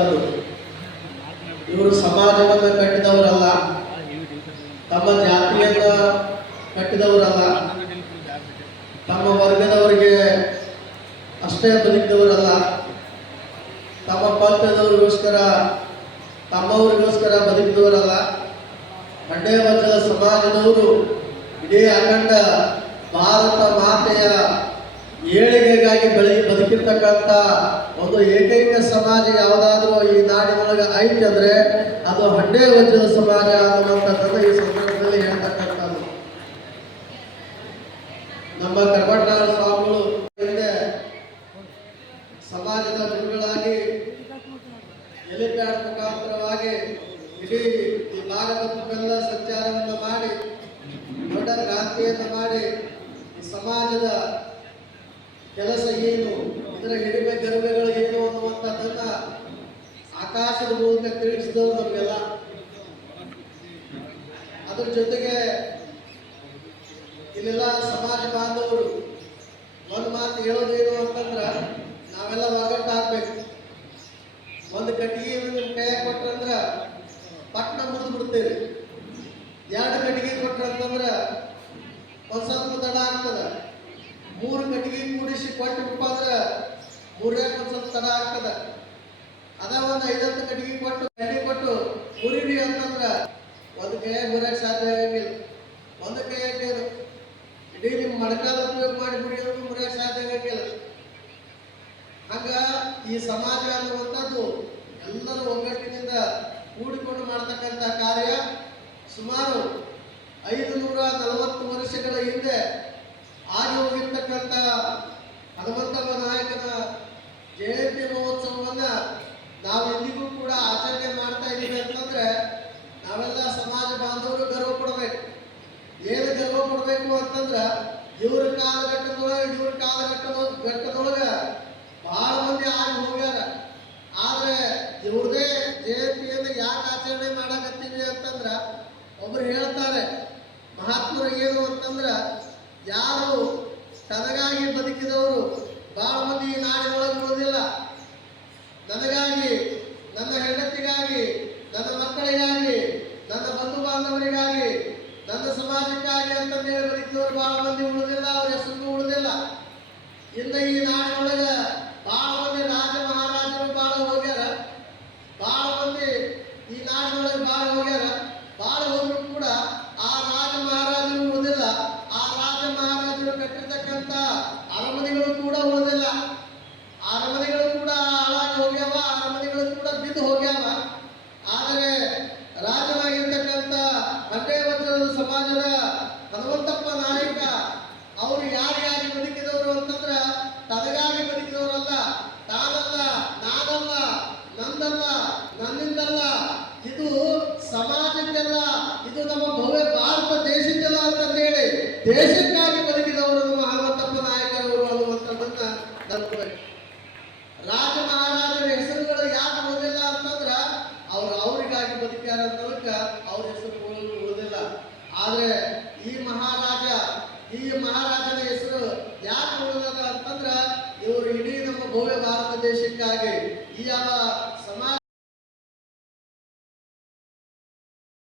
ಇವರು ಸಮಾಜವನ್ನು ಕಟ್ಟಿದವರಲ್ಲ, ತಮ್ಮ ಜಾತಿಯನ್ನ ಕಟ್ಟಿದವರಲ್ಲ, ತಮ್ಮ ವರ್ಗದವರಿಗೆ ಅಷ್ಟೇ ಬದುಕಿದವರಲ್ಲ, ತಮ್ಮ ಪಂಥದವರಿಗೋಸ್ಕರ ತಮ್ಮವರಿಗೋಸ್ಕರ ಬದುಕಿದವರಲ್ಲ. ಮಂಡ್ಯ ವರ್ಗದ ಸಮಾಜದವರು ಇಡೀ ಅಖಂಡ ಭಾರತ ಮಾತೆಯ ಏಳಿಗೆಗಾಗಿ ಬದುಕಿರ್ತಕ್ಕಂಥ ಒಂದು ಏಕೈಕ ಸಮಾಜ ಯಾವುದಾದ್ರೂ ಈ ನಾಡಿನೊಳಗೆ ಐತಿ ಅಂದ್ರೆ ಅದು ಹಂಡೆ ವಜ್ರದ ಸಮಾಜ ಅನ್ನುವಂಥದ್ದನ್ನು ಈ ಸಂದರ್ಭದಲ್ಲಿ ಹೇಳ್ತಕ್ಕಂಥದ್ದು. ನಮ್ಮ ಕರ್ಮಠ ಸ್ವಾಮಿಗಳು ಹಿಂದೆ ಸಮಾಜದ ಗುರುಗಳಾಗಿ ಎಲಿಪ್ಯಾಡ್ ಮುಖಾಂತರವಾಗಿ ಇಡೀ ಈ ಭಾಗದ ತುಂಬೆಲ್ಲ ಸಂಚಾರವನ್ನು ಮಾಡಿ ದೊಡ್ಡ ಕ್ರಾಂತಿಯನ್ನು ಮಾಡಿ ಈ ಸಮಾಜದ ಕೆಲಸ ಏನು, ಇದರ ಹಿಡಿಮೆ ಗರಿಮೆಗಳು ಏನು ಅನ್ನುವಂಥದ್ದನ್ನ ಆಕಾಶದ ಮೂಲಕ ತಿಳಿಸಿದವರು ನಮಗೆಲ್ಲ. ಅದ್ರ ಜೊತೆಗೆ ಇಲ್ಲೆಲ್ಲ ಸಮಾಜ ಬಾಂಧವರು ಒಂದು ಮಾತು ಹೇಳೋದೇನು ಅಂತಂದ್ರ, ನಾವೆಲ್ಲ ಒಗ್ಗಟ್ಟಾಗಬೇಕು. ಒಂದು ಕಟ್ಟಿಗೆ ನಿಮ್ಮ ಕೈ ಕೊಟ್ರಂದ್ರ ಪಟ್ನ ಮುರಿದು ಬಿಡ್ತೇವೆ. ಎರಡು ಕಟ್ಟಿಗೆ ಕೊಟ್ರಂತಂದ್ರ ಒಂದ್ ಸ್ವಲ್ಪ ತಡ ಆಗ್ತದ. ಮೂರು ಕಟ್ಟಿಗೆ ಕೂಡಿಸಿ ಕೊಟ್ಟಪ್ಪ ಅಂದ್ರೆ ಮೂರ್ಯಾಕ ಒಂದ್ ಸ್ವಲ್ಪ ತಡ ಆಗ್ತದ. ಅದ ಒಂದು 5-10 ಕಟ್ಟಿಗೆ ಕೊಟ್ಟು ಮುರಿರಿ ಅಂತಂದ್ರ ಒಂದು ಕೈಯಾಗ ಮುರಿಯಕ್ಕೆ ಸಾಧ್ಯ ಆಗಂಗಿಲ್ಲ. ಒಂದು ಕೈಯಾಗ ಇಡೀ ನಿಮ್ಮ ಮಡಕಾಲ ಉಪಯೋಗ ಮಾಡಿ ಮುರಿಯೋದು ಮುರಿಯಕ್ಕೆ ಸಾಧ್ಯ ಆಗಂಗಿಲ್ಲ. ಹಂಗ ಈ ಸಮಾಜ ಅನ್ನುವಂಥದ್ದು ಎಲ್ಲರೂ ಒಗ್ಗಟ್ಟಿನಿಂದ ಕೂಡಿಕೊಂಡು ಮಾಡತಕ್ಕಂಥ ಕಾರ್ಯ. ಸುಮಾರು 540 ವರ್ಷಗಳ ಹಿಂದೆ ಆಗಿ ಹೋಗಿರ್ತಕ್ಕಂಥ ಹನುಮಂತಪ್ಪ ನಾಯಕನ ಜಯಂತಿ ಮಹೋತ್ಸವವನ್ನ ನಾವು ಇಂದಿಗೂ ಕೂಡ ಆಚರಣೆ ಮಾಡ್ತಾ ಇದ್ದೀವಿ ಅಂತಂದ್ರೆ ನಾವೆಲ್ಲ ಸಮಾಜ ಬಾಂಧವರು ಗರ್ವ ಪಡಬೇಕು. ಏನು ಗರ್ವ ಪಡಬೇಕು ಅಂತಂದ್ರ ಇವ್ರ ಕಾಲಘಟ್ಟದೊಳಗ ಬಹಳ ಮಂದಿ ಆಗಿ ಹೋಗ್ಯಾರ. ಆದ್ರೆ ಇವ್ರದೇ ಜಯಂತಿಯನ್ನು ಯಾಕೆ ಆಚರಣೆ ಮಾಡಕತ್ತೀವಿ ಅಂತಂದ್ರ ಒಬ್ರು ಹೇಳ್ತಾರೆ, ಮಹಾತ್ಮರು ಏನು ಅಂತಂದ್ರ ಯಾರು ತನಗಾಗಿ ಬದುಕಿದವರು ಬಹಳ ಮಂದಿ ಈ ನಾಡಿನೊಳಗೆ ಉಳಿದಿಲ್ಲ. ನನಗಾಗಿ, ನನ್ನ ಹೆಂಡತಿಗಾಗಿ, ನನ್ನ ಮಕ್ಕಳಿಗಾಗಿ, ನನ್ನ ಬಂಧು ಬಾಂಧವರಿಗಾಗಿ, ನನ್ನ ಸಮಾಜಕ್ಕಾಗಿ ಅಂತ ಹೇಳಿ ಬದುಕಿದವರು ಬಹಳ ಮಂದಿ ಉಳಿದಿಲ್ಲ. ಅವ್ರ ಹೆಸರು ಉಳಿದಿಲ್ಲ. ಇನ್ನು ಈ ನಾಡಿನೊಳಗ ಬಹಳ ಮಂದಿ ರಾಜ ಮಹಾರಾಜರು ಬಹಳ ಹೋಗ್ಯಾರ. ಬಹಳ ಮಂದಿ ಈ ನಾಡಿನೊಳಗೆ ಬಹಳ ಹೋಗ್ಯಾರ. ಬಹಳ ಹೋದ್ರು ಕೂಡ ಆ ರಾಜ ಮಹಾರಾಜರು ಉಳಿದಿಲ್ಲ. ಆ ರಾಜ ಮಹಾರಾಜರು ಕಟ್ಟಿರ್ತಕ್ಕಂಥ ಅರಮನೆಗಳು ಕೂಡ ಉಳಿದಿಲ್ಲ. ಅರಮನೆಗಳು ಕೂಡ ಹಾಳಾಗಿ ಹೋಗ್ಯಾವ. ಅರಮನೆಗಳು ಕೂಡ ಬಿದ್ದು ಹೋಗ್ಯಾವ. ಆದರೆ ರಾಜನಾಗಿರ್ತಕ್ಕಂಥ ಮಂಡ್ಯ ವಜ್ರದ ಸಮಾಜದ ಹನುಮಂತಪ್ಪ ನಾಯಕ ಅವರು ಯಾರಿಗಾಗಿ ಬದುಕಿದವರು ಅಂತಂದ್ರ ತನಗಾಗಿ ಬದುಕಿದವರಲ್ಲ. ತಾನಲ್ಲ, ನಾನಲ್ಲ, ನಂದಲ್ಲ, ನನ್ನಿಂದಲ್ಲ, ಇದು ಸಮಾಜಕ್ಕೆಲ್ಲ, ಇದು ನಮ್ಮ ಭವ್ಯ ಭಾರತ ದೇಶಕ್ಕೆಲ್ಲ ಅಂತ ಹೇಳಿ ದೇಶಕ್ಕಾಗಿ ಬದುಕಿದವರು ನಮ್ಮ ಹನುಮಂತಪ್ಪ ನಾಯಕರವರು ಅನ್ನುವಂಥದ್ದನ್ನ ನಂಬಬೇಕು. ರಾಜ ಮಹಾರಾಜರ ಹೆಸರುಗಳು ಯಾಕೆ ಉಳಿದಿಲ್ಲ ಅಂತಂದ್ರ ಅವರಿಗಾಗಿ ಬದುಕ್ಯಾರ ಅನ್ನೋದಕ್ಕ ಅವ್ರ ಹೆಸರು ಉಳಿದಿಲ್ಲ. ಆದ್ರೆ ಈ ಮಹಾರಾಜನ ಹೆಸರು ಯಾಕೆ ಉಳಿದಲ್ಲ ಅಂತಂದ್ರ ಇವರು ಇಡೀ ನಮ್ಮ ಭವ್ಯ ಭಾರತ ದೇಶಕ್ಕಾಗಿ ಈ